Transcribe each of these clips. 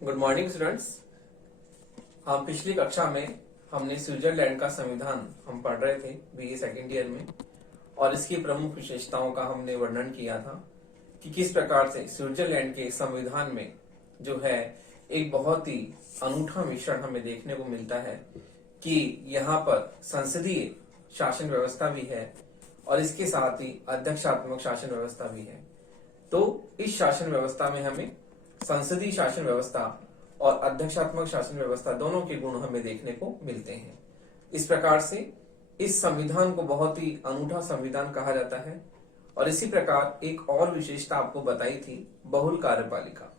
Good morning students. हम पिछली कक्षा में हमने स्विट्जरलैंड का संविधान हम पढ़ रहे थे बीए सेकेंड ईयर में, और इसकी प्रमुख विशेषताओं का हमने वर्णन किया था कि किस प्रकार से स्विट्जरलैंड के संविधान में जो है एक बहुत ही अनूठा मिश्रण हमें देखने को मिलता है कि यहाँ पर संसदीय शासन व्यवस्था भी है और इसके साथ ही अध्यक्षात्मक शासन व्यवस्था भी है। तो इस शासन व्यवस्था में हमें संसदीय शासन व्यवस्था और अध्यक्षात्मक शासन व्यवस्था दोनों के गुण हमें देखने को मिलते हैं। इस प्रकार से इस संविधान को बहुत ही अनूठा संविधान कहा जाता है। और इसी प्रकार एक और विशेषता आपको बताई थी, बहुल कार्यपालिका।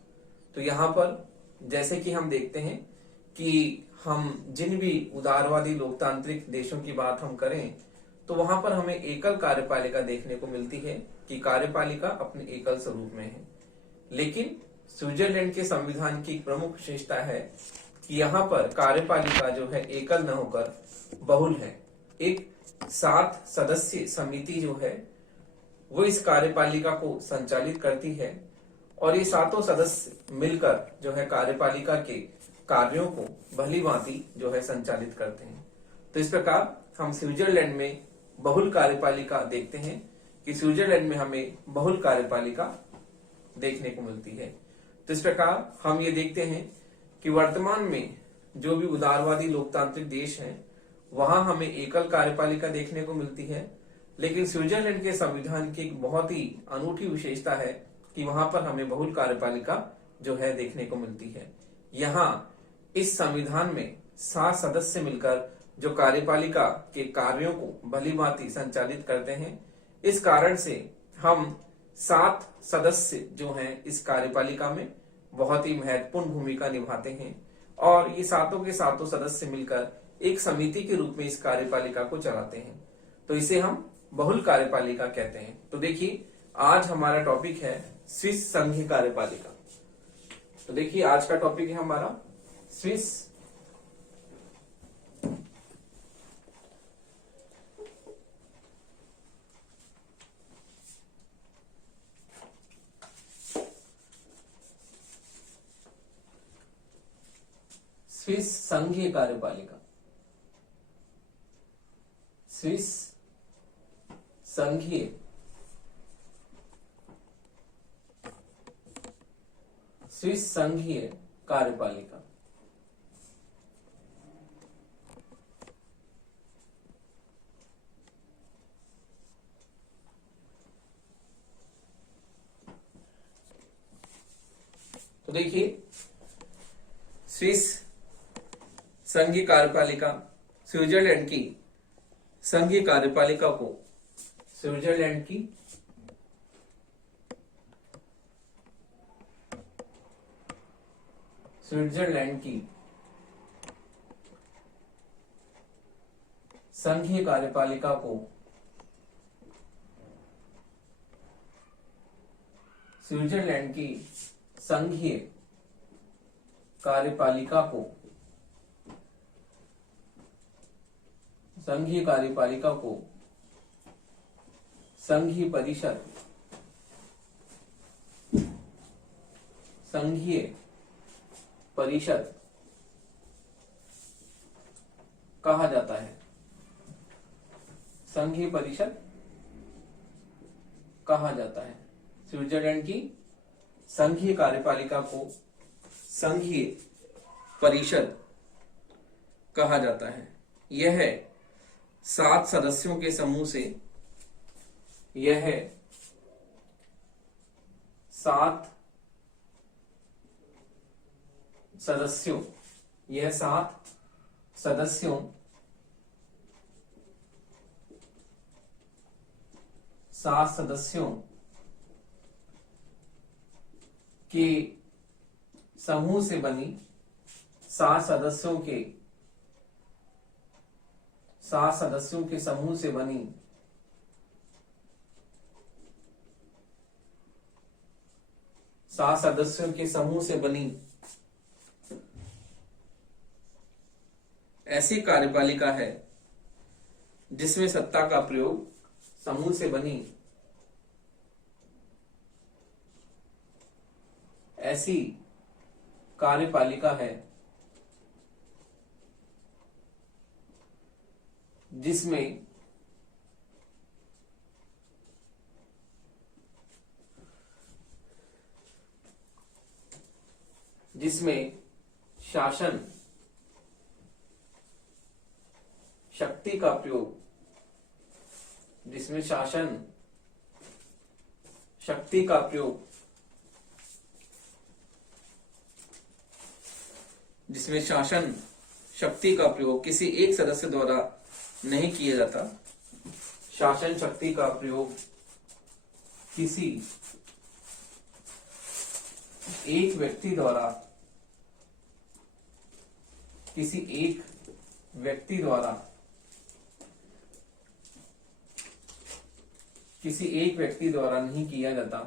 तो यहाँ पर जैसे कि हम देखते हैं कि हम जिन भी उदारवादी लोकतांत्रिक देशों की बात हम करें तो वहां पर हमें एकल कार्यपालिका देखने को मिलती है कि कार्यपालिका अपने एकल स्वरूप में है। लेकिन स्विट्जरलैंड के संविधान की एक प्रमुख विशेषता है कि यहाँ पर कार्यपालिका जो है एकल न होकर बहुल है। एक 7 सदस्य समिति जो है वो इस कार्यपालिका को संचालित करती है और ये 7 सदस्य मिलकर जो है कार्यपालिका के कार्यों को भली भांति जो है संचालित करते हैं। तो इस प्रकार हम स्विट्जरलैंड में बहुल कार्यपालिका देखते हैं कि स्विट्जरलैंड में हमें बहुल कार्यपालिका देखने को मिलती है। तो इस प्रकार हम ये देखते हैं कि वर्तमान में जो भी उदारवादी लोकतांत्रिक देश हैं वहां हमें एकल कार्यपालिका देखने को मिलती है, लेकिन स्विट्जरलैंड के संविधान की एक बहुत ही अनूठी विशेषता है कि वहां पर हमें बहुल कार्यपालिका जो है देखने को मिलती है। यहाँ इस संविधान में 7 सदस्य मिलकर जो कार्यपालिका के कार्यों को भली भांति संचालित करते हैं। इस कारण से हम 7 सदस्य जो हैं इस कार्यपालिका में बहुत ही महत्वपूर्ण भूमिका निभाते हैं और ये 7 के 7 सदस्य मिलकर एक समिति के रूप में इस कार्यपालिका को चलाते हैं। तो इसे हम बहुल कार्यपालिका कहते हैं। तो देखिए आज हमारा टॉपिक है स्विस संघीय कार्यपालिका। तो देखिए आज का टॉपिक है हमारा स्विस स्विस संघीय कार्यपालिका। स्विस संघीय कार्यपालिका। तो देखिए स्विस संघीय कार्यपालिका स्विट्जरलैंड की संघीय कार्यपालिका को स्विट्जरलैंड की संघीय कार्यपालिका को स्विट्जरलैंड की संघीय कार्यपालिका को संघीय परिषद कहा जाता है। संघीय परिषद कहा जाता है। स्विट्जरलैंड की संघीय कार्यपालिका को संघीय परिषद कहा जाता है। यह 7 सदस्यों के समूह से 7 सदस्यों के समूह से बनी 7 सदस्यों के समूह से बनी ऐसी कार्यपालिका है जिसमें सत्ता का प्रयोग समूह से बनी ऐसी कार्यपालिका है जिसमें शासन शक्ति का प्रयोग जिसमें शासन शक्ति का प्रयोग जिसमें शासन शक्ति का प्रयोग किसी एक सदस्य द्वारा नहीं किया जाता। शासन शक्ति का प्रयोग किसी एक व्यक्ति द्वारा किसी एक व्यक्ति द्वारा किसी एक व्यक्ति द्वारा नहीं किया जाता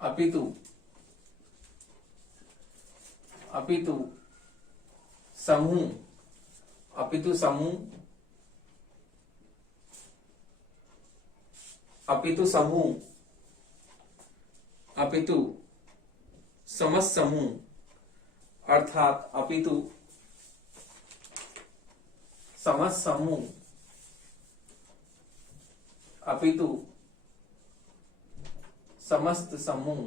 अपितु समस्त समूह अर्थात समस्त समूह समस्त समूह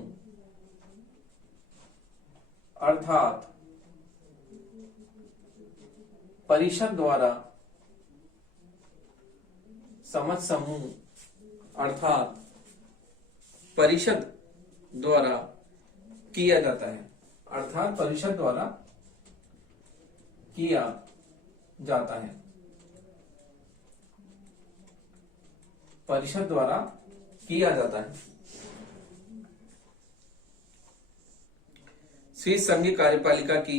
अर्थात परिषद द्वारा समस्त समूह अर्थात परिषद द्वारा किया जाता है अर्थात परिषद द्वारा किया जाता है परिषद द्वारा किया जाता है। स्विस संघीय कार्यपालिका की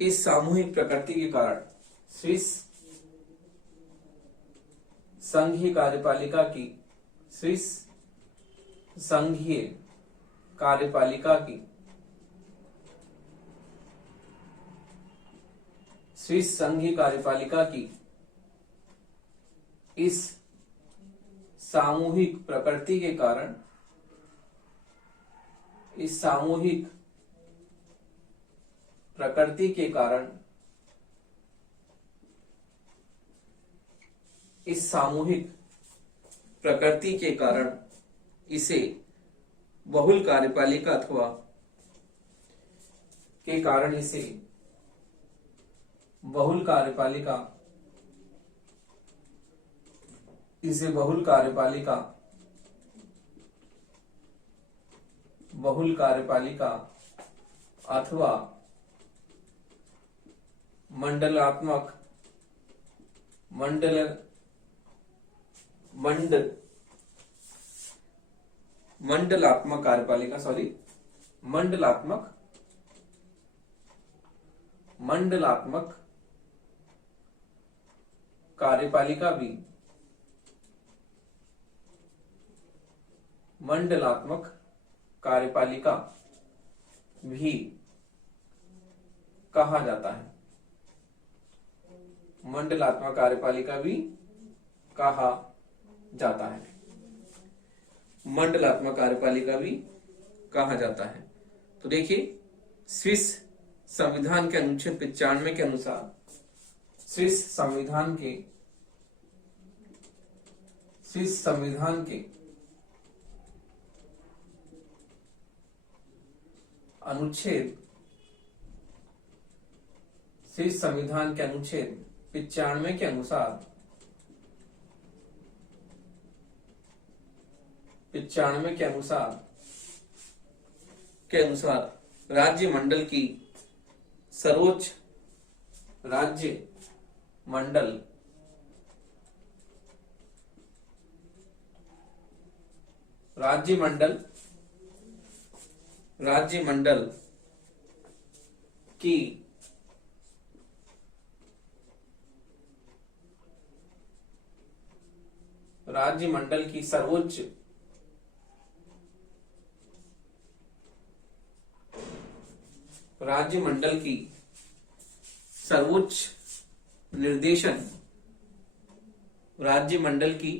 इस सामूहिक प्रकृति के कारण स्विस संघीय कार्यपालिका की स्विस संघीय कार्यपालिका की स्विस संघीय कार्यपालिका की इस सामूहिक प्रकृति के कारण इस सामूहिक प्रकृति के कारण इस सामूहिक प्रकृति के कारण इसे बहुल कार्यपालिका अथवा के कारण इसे बहुल कार्यपालिका अथवा मंडलात्मक कार्यपालिका मंडलात्मक कार्यपालिका भी कहा जाता है मंडलात्मक कार्यपालिका भी कहा जाता है मंडलात्मक कार्यपालिका भी कहा जाता है। तो देखिए स्विस संविधान के अनुच्छेद 95 के अनुसार स्विस संविधान के अनुच्छेद 95 के अनुसार राज्य मंडल की सर्वोच्च राज्य मंडल की सर्वोच्च निर्देशन राज्य मंडल की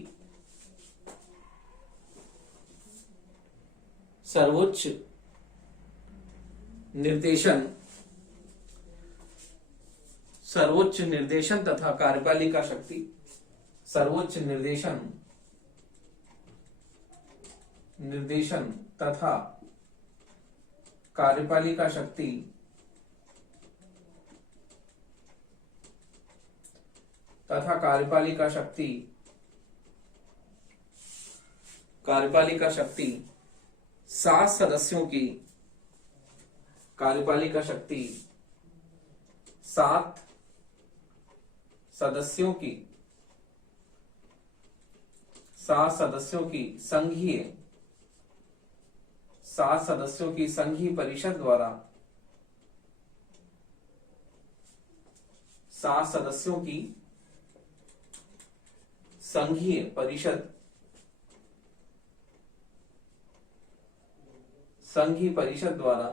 सर्वोच्च निर्देशन तथा कार्यपालिका शक्ति, सर्वोच्च निर्देशन तथा कार्यपालिका शक्ति सात सदस्यों की कार्यपालिका शक्ति, सात सदस्यों की संघीय परिषद द्वारा, सात सदस्यों की संघीय परिषद द्वारा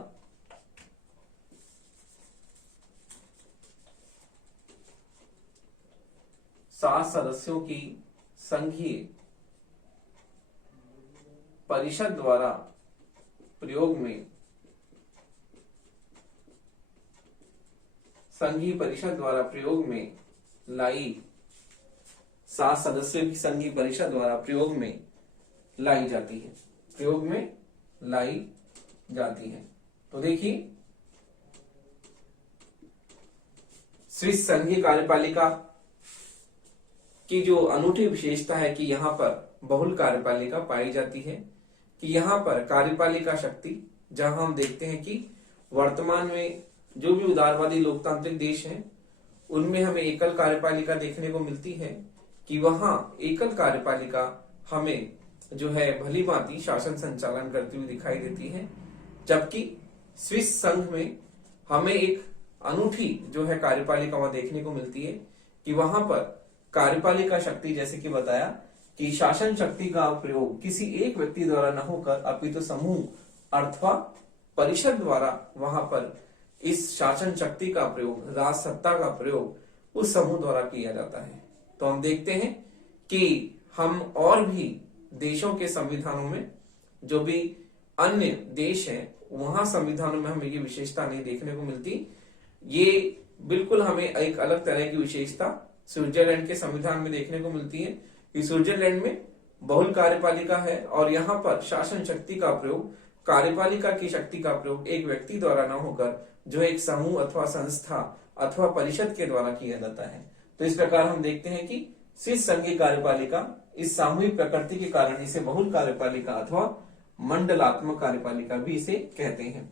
सात सदस्यों की संघीय परिषद द्वारा प्रयोग में, लाई, सात सदस्यों की संघीय परिषद द्वारा प्रयोग में लाई जाती है। तो देखिए, स्विस संघीय कार्यपालिका की जो अनूठी विशेषता है कि यहाँ पर बहुल कार्यपालिका पाई जाती है, कि यहाँ पर कार्यपालिका शक्ति, जहां हम देखते हैं कि वर्तमान में जो भी उदारवादी लोकतांत्रिक देश हैं उनमें हमें एकल कार्यपालिका देखने को मिलती है, कि वहां एकल कार्यपालिका हमें जो है भली भांति शासन संचालन करती हुई दिखाई देती है, जबकि स्विस संघ में हमें एक अनूठी जो है कार्यपालिका वहां देखने को मिलती है, कि वहां पर कार्यपालिका शक्ति, जैसे कि बताया कि शासन शक्ति का प्रयोग किसी एक व्यक्ति द्वारा न होकर अपितु समूह अथवा परिषद द्वारा वहां पर इस शासन शक्ति का प्रयोग, राज सत्ता का प्रयोग उस समूह द्वारा किया जाता है। तो हम देखते हैं कि हम और भी देशों के संविधानों में, जो भी अन्य देश हैं, वहां संविधानों में हमें ये विशेषता नहीं देखने को मिलती। ये बिल्कुल हमें एक अलग तरह की विशेषता स्विट्जरलैंड के संविधान में देखने को मिलती है, कि स्विट्जरलैंड में बहुल कार्यपालिका है और यहाँ पर शासन शक्ति का प्रयोग, कार्यपालिका की शक्ति का प्रयोग एक व्यक्ति द्वारा न होकर जो एक समूह अथवा संस्था अथवा परिषद के द्वारा किया जाता है। तो इस प्रकार हम देखते हैं कि स्विस संघीय कार्यपालिका इस सामूहिक प्रकृति के कारण इसे बहुल कार्यपालिका अथवा मंडलात्मक कार्यपालिका भी इसे कहते हैं।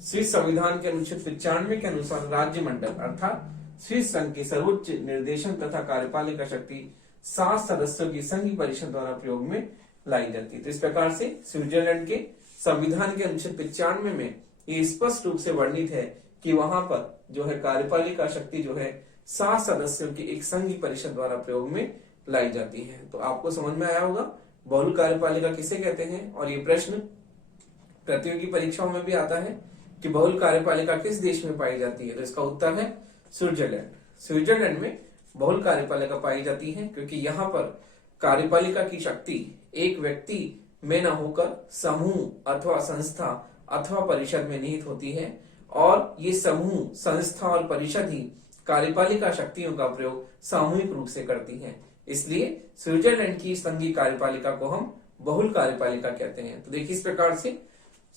स्विस संविधान के अनुच्छेद 95 के अनुसार राज्य मंडल अर्थात स्विस संघ की सर्वोच्च निर्देशन तथा कार्यपालिका शक्ति 7 सदस्यों की संघीय परिषद द्वारा प्रयोग में लाई जाती है। तो इस प्रकार से स्विट्जरलैंड के संविधान के अनुच्छेद 95 में ये स्पष्ट रूप से वर्णित है कि वहां पर जो है कार्यपालिका शक्ति जो है 7 सदस्यों की एक संघीय परिषद द्वारा प्रयोग में लाई जाती है। तो आपको समझ में आया होगा बहुल कार्यपालिका किसे कहते हैं, और ये प्रश्न प्रतियोगी परीक्षाओं में भी आता है कि बहुल कार्यपालिका किस देश में पाई जाती है। तो इसका उत्तर है स्विट्जरलैंड। स्विट्जरलैंड में बहुल कार्यपालिका पाई जाती है क्योंकि यहाँ पर कार्यपालिका की शक्ति एक व्यक्ति में न होकर समूह अथवा संस्था अथवा परिषद में निहित होती है, और ये समूह, संस्था और परिषद ही कार्यपालिका शक्तियों का प्रयोग सामूहिक रूप से करती हैं। इसलिए स्विट्जरलैंड की संघीय कार्यपालिका को हम बहुल कार्यपालिका कहते हैं। तो देखिए, इस प्रकार से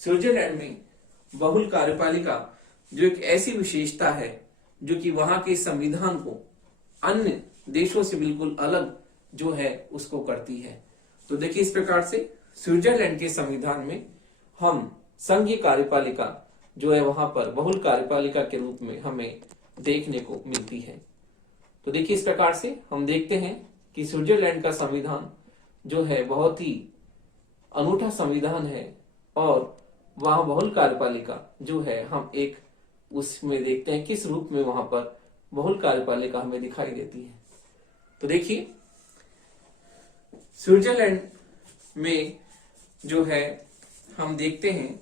स्विट्जरलैंड में बहुल कार्यपालिका जो एक ऐसी विशेषता है जो कि वहां के संविधान को अन्य देशों से बिल्कुल अलग जो है उसको करती है। तो देखिए, इस प्रकार से स्विट्जरलैंड के संविधान में हम संघीय कार्यपालिका जो है वहां पर बहुल कार्यपालिका के रूप में हमें देखने को मिलती है। तो देखिए, इस प्रकार से हम देखते हैं कि स्विट्जरलैंड का संविधान जो है बहुत ही अनूठा संविधान है, और वहां बहुल कार्यपालिका जो है हम एक उसमें देखते हैं किस रूप में वहां पर बहुल कार्यपालिका हमें दिखाई देती है। तो देखिए, स्विट्जरलैंड में जो है हम देखते हैं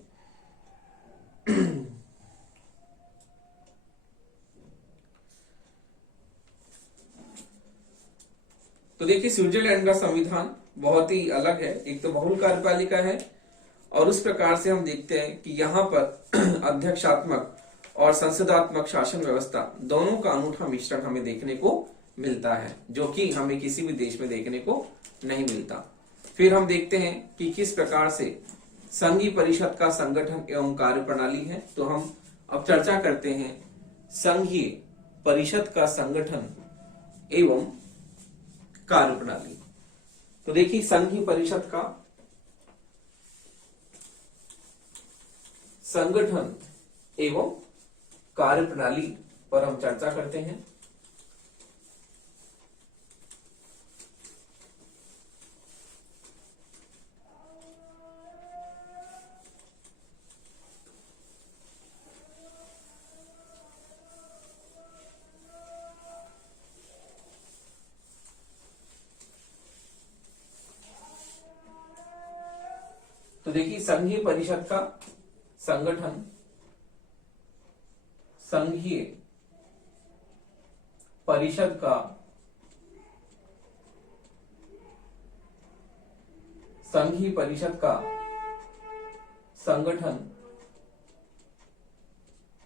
तो देखिए, स्विट्जरलैंड का संविधान बहुत ही अलग है। एक तो बहुल कार्यपालिका है और उस प्रकार से हम देखते हैं कि यहाँ पर अध्यक्षात्मक और संसदात्मक शासन व्यवस्था दोनों का अनूठा मिश्रण हमें देखने को मिलता है, जो कि हमें किसी भी देश में देखने को नहीं मिलता। फिर हम देखते हैं कि किस प्रकार से संघीय परिषद का संगठन एवं कार्य प्रणाली है। तो हम अब चर्चा करते हैं संघीय परिषद का संगठन एवं कार्य प्रणाली। तो देखिए संघीय परिषद का संगठन एवं कार्य प्रणाली पर हम चर्चा करते हैं। तो देखिए संघीय परिषद का संगठन, संघीय परिषद का संगठन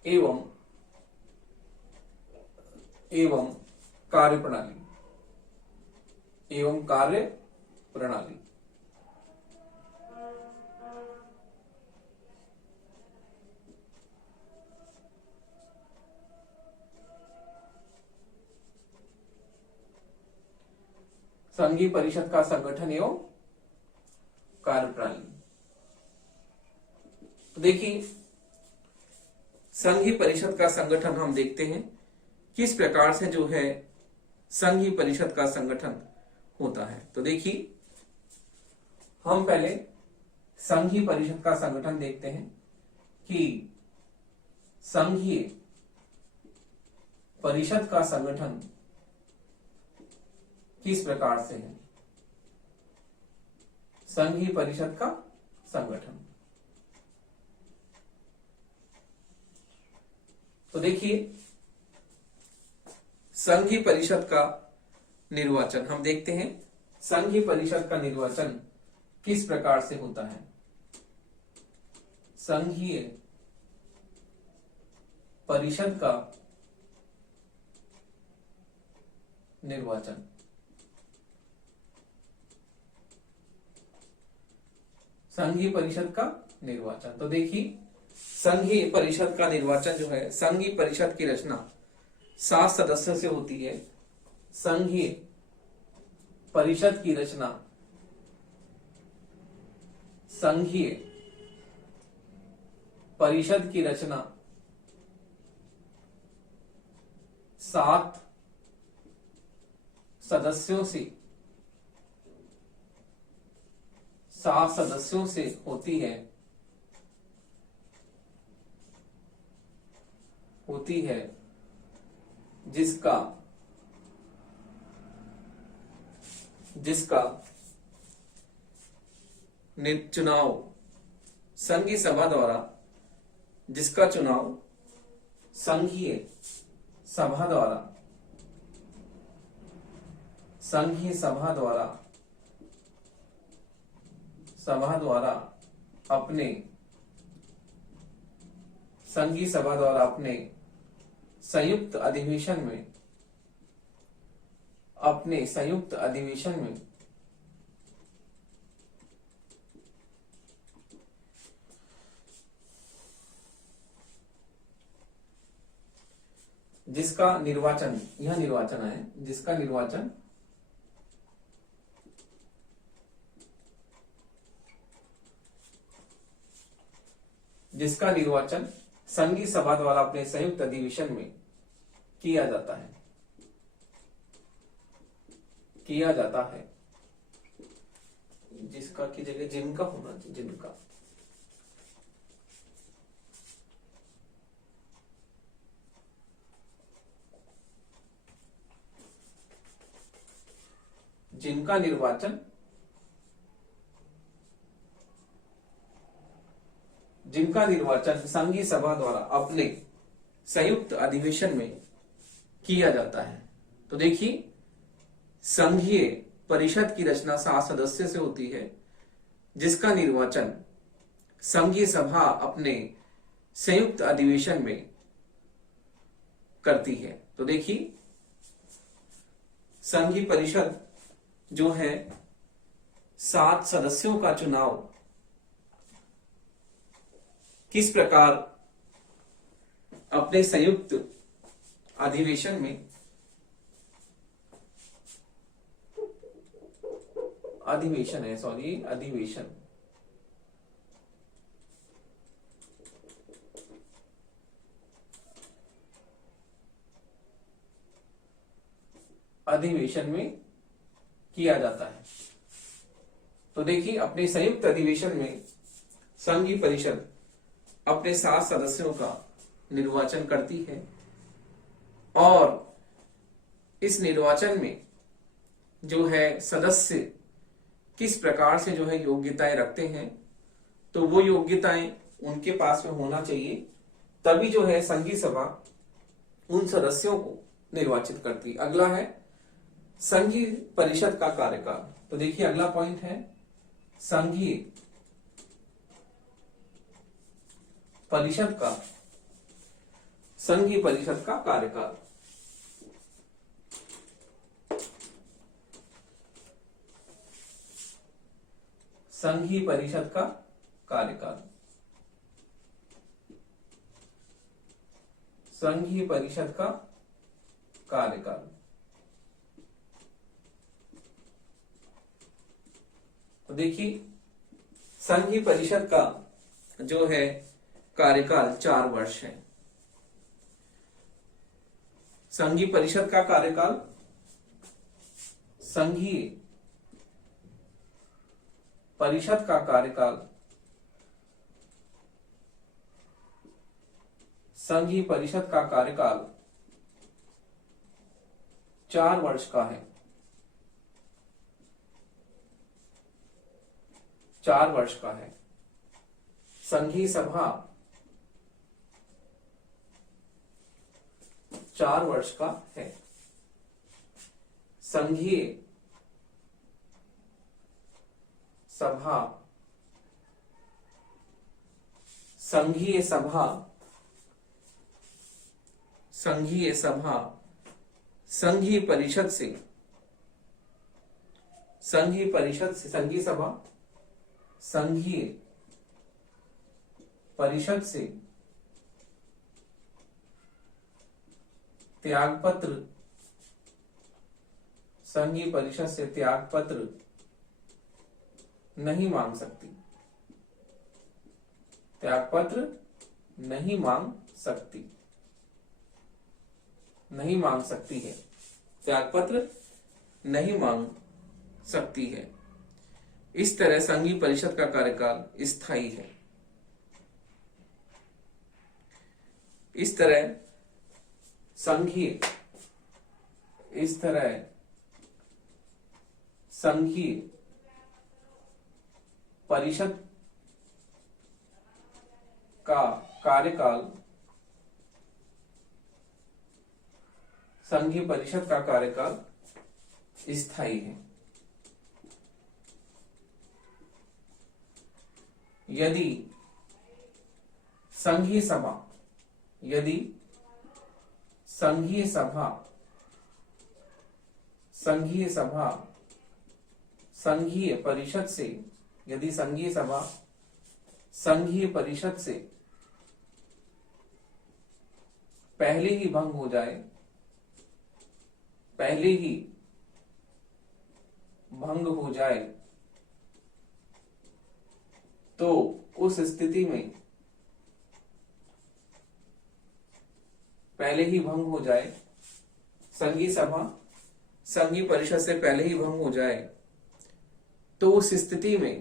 एवं कार्य प्रणाली। संघीय परिषद का संगठन एवं कार्य प्रणाली। तो देखिए संघीय परिषद का संगठन हम देखते हैं किस प्रकार से जो है संघीय परिषद का संगठन होता है। तो देखिए हम पहले संघीय परिषद का संगठन देखते हैं कि संघीय परिषद का संगठन किस प्रकार से है। संघीय परिषद का संगठन, तो देखिए संघीय परिषद का निर्वाचन हम देखते हैं। संघीय परिषद का निर्वाचन किस प्रकार से होता है। संघीय परिषद का निर्वाचन, संघीय परिषद का निर्वाचन। तो देखिए संघीय परिषद का निर्वाचन जो है, संघीय परिषद की रचना 7 सदस्यों से होती है। संघीय परिषद की रचना संघीय परिषद की रचना 7 सदस्यों से होती है, जिसका चुनाव संघीय सभा द्वारा, जिसका चुनाव संघीय सभा द्वारा अपने संयुक्त अधिवेशन में जिसका निर्वाचन, यह निर्वाचन है, जिसका निर्वाचन संघीय सभा द्वारा अपने संयुक्त अधिवेशन में किया जाता है। जिसका की जगह जिनका होना चाहिए, जिनका निर्वाचन संघीय सभा द्वारा अपने संयुक्त अधिवेशन में किया जाता है। तो देखिए संघीय परिषद की रचना 7 सदस्य से होती है, जिसका निर्वाचन संघीय सभा अपने संयुक्त अधिवेशन में करती है। तो देखिए, संघीय परिषद जो है 7 सदस्यों का चुनाव किस प्रकार अपने संयुक्त अधिवेशन में अधिवेशन में किया जाता है। तो देखिए, अपने संयुक्त अधिवेशन में संघीय परिषद अपने 7 सदस्यों का निर्वाचन करती है और इस निर्वाचन में जो है सदस्य किस प्रकार से जो है योग्यताएं रखते हैं, तो वो योग्यताएं उनके पास में होना चाहिए, तभी जो है संघीय सभा उन सदस्यों को निर्वाचित करती। अगला है संघीय परिषद का कार्यकाल। तो देखिए, अगला पॉइंट है संघीय परिषद का कार्यकाल। संघीय परिषद का कार्यकाल, संघीय परिषद का कार्यकाल। तो देखिए, संघीय परिषद का जो है कार्यकाल 4 वर्ष है। संघीय परिषद का कार्यकाल, संघीय परिषद का कार्यकाल, संघीय परिषद का कार्यकाल 4 वर्ष का है। 4 वर्ष का है। संघीय सभा 4 वर्ष का है। संघीय सभा संघीय परिषद से संघीय परिषद से त्यागपत्र नहीं मांग सकती। त्यागपत्र नहीं मांग सकती है। त्यागपत्र नहीं मांग सकती है। इस तरह संघीय परिषद का कार्यकाल स्थायी है। इस तरह संघीय परिषद का कार्यकाल, संघीय परिषद का कार्यकाल स्थायी है। यदि संघीय परिषद से पहले ही भंग हो जाए तो उस स्थिति में संघीय परिषद से पहले ही भंग हो जाए तो उस स्थिति में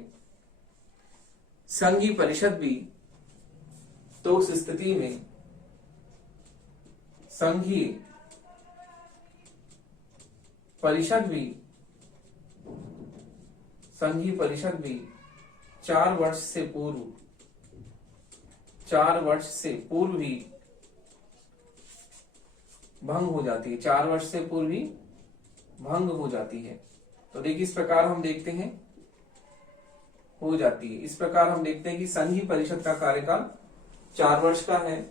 संघीय परिषद भी संघीय परिषद भी 4 वर्ष से पूर्व ही भंग हो जाती है। 4 वर्ष से पूर्व ही भंग हो जाती है। तो देखिए, इस प्रकार हम देखते हैं हो जाती है। इस प्रकार हम देखते हैं कि संघीय परिषद का कार्यकाल 4 वर्ष का है।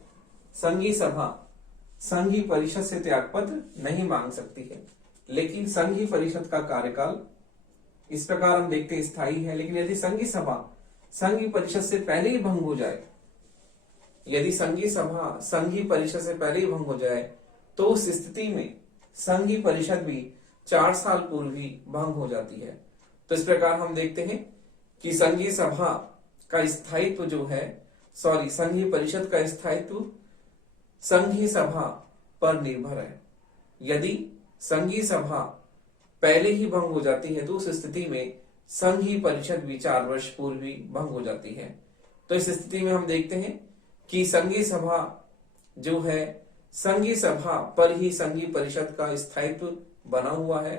संघीय सभा संघीय परिषद से त्यागपत्र नहीं मांग सकती है, लेकिन संघीय परिषद का कार्यकाल इस प्रकार हम देखते हैं स्थायी है। लेकिन यदि संघीय सभा संघीय परिषद से पहले ही भंग हो जाए, यदि संघीय सभा संघीय परिषद से पहले ही भंग हो जाए, तो उस स्थिति में संघीय परिषद भी 4 साल पूर्व ही भंग हो जाती है। तो इस प्रकार हम देखते हैं कि संघीय सभा का स्थायित्व जो है, संघीय परिषद का स्थायित्व संघीय सभा पर निर्भर है। यदि संघीय सभा पहले ही भंग हो जाती है, तो उस स्थिति में संघीय परिषद भी 4 वर्ष पूर्व ही भंग हो जाती है। तो इस स्थिति में हम देखते हैं कि संघीय सभा जो है, संघीय सभा पर ही संघीय परिषद का स्थायित्व बना हुआ है।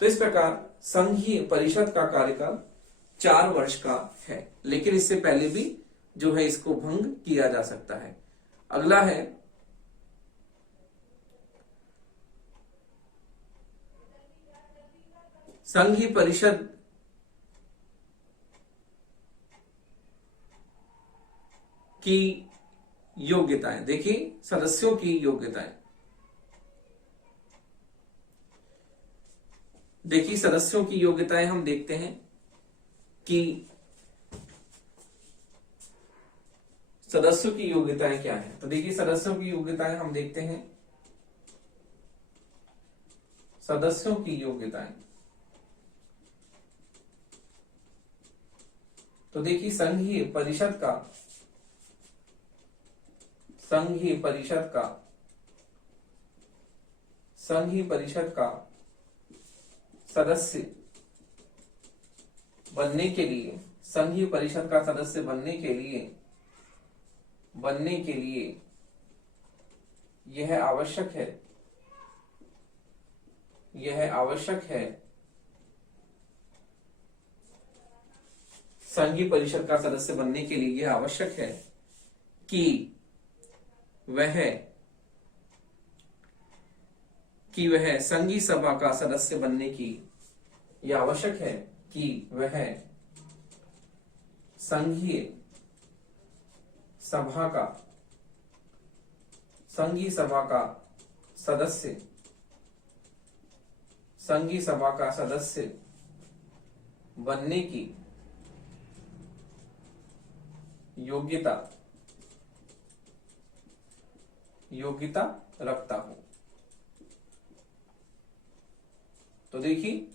तो इस प्रकार संघीय परिषद का कार्यकाल 4 वर्ष का है, लेकिन इससे पहले भी जो है इसको भंग किया जा सकता है। अगला है संघीय परिषद की योग्यताएं। देखिए सदस्यों की योग्यताएं, देखिए सदस्यों की योग्यताएं हम देखते हैं कि सदस्यों की योग्यताएं क्या है। तो देखिए सदस्यों की योग्यताएं हम देखते हैं, सदस्यों की योग्यताएं। तो देखिए संघीय परिषद का सदस्य बनने के लिए, संघीय परिषद का सदस्य बनने के लिए यह आवश्यक है संघीय परिषद का सदस्य बनने के लिए यह आवश्यक है कि वह संघीय सभा का सदस्य बनने की, यह आवश्यक है कि वह संघीय सभा का सदस्य बनने की योग्यता रखता हो। तो देखिए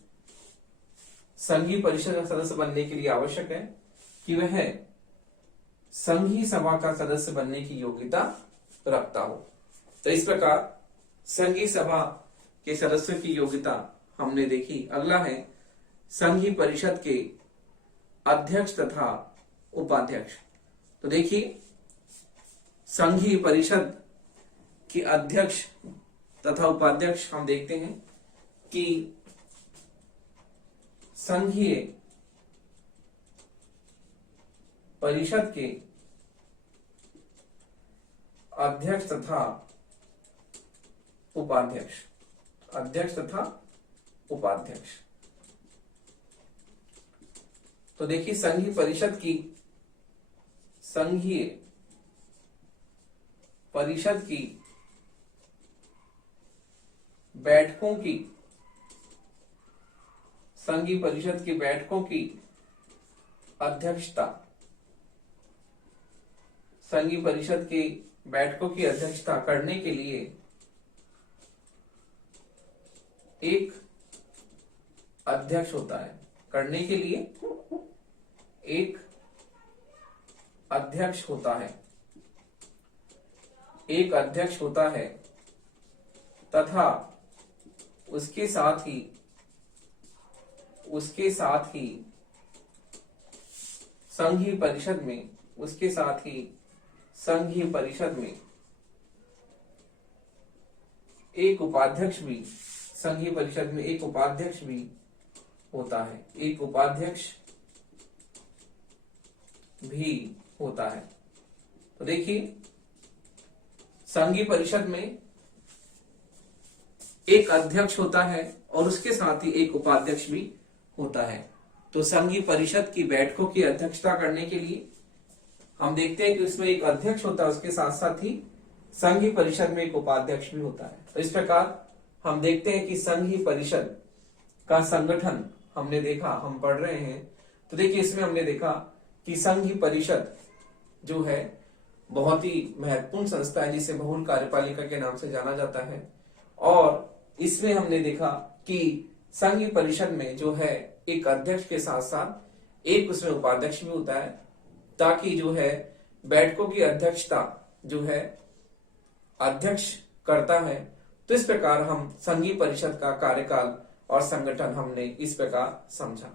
संघीय परिषद का सदस्य बनने के लिए आवश्यक है कि वह संघीय सभा का सदस्य बनने की योग्यता रखता हो। तो इस प्रकार संघीय सभा के सदस्यों की योग्यता हमने देखी। अगला है संघीय परिषद के अध्यक्ष तथा उपाध्यक्ष। तो देखिए संघीय परिषद के अध्यक्ष तथा उपाध्यक्ष हम देखते हैं कि संघीय परिषद के अध्यक्ष तथा उपाध्यक्ष। तो देखिए संघीय परिषद की बैठकों की अध्यक्षता, संघीय परिषद की बैठकों की अध्यक्षता करने के लिए एक अध्यक्ष होता है। एक अध्यक्ष होता है तथा उसके साथ ही संघीय परिषद में एक उपाध्यक्ष भी होता है। तो देखिए संघीय परिषद में एक अध्यक्ष होता है और उसके साथ ही एक उपाध्यक्ष भी होता है। तो संघीय परिषद की बैठकों की अध्यक्षता करने के लिए हम देखते हैं कि उसमें एक अध्यक्ष होता है, उसके साथ साथ ही संघीय परिषद में एक उपाध्यक्ष भी होता है। तो इस प्रकार हम देखते हैं कि संघीय परिषद का संगठन हमने देखा, हम पढ़ रहे हैं। तो देखिए इसमें हमने देखा कि संघीय परिषद जो है बहुत ही महत्वपूर्ण संस्था है, जिसे बहुल कार्यपालिका के नाम से जाना जाता है। और इसमें हमने देखा कि संघीय परिषद में जो है एक अध्यक्ष के साथ साथ एक उसमें उपाध्यक्ष भी होता है, ताकि जो है बैठकों की अध्यक्षता जो है अध्यक्ष करता है। तो इस प्रकार हम संघीय परिषद का कार्यकाल और संगठन हमने इस प्रकार समझा।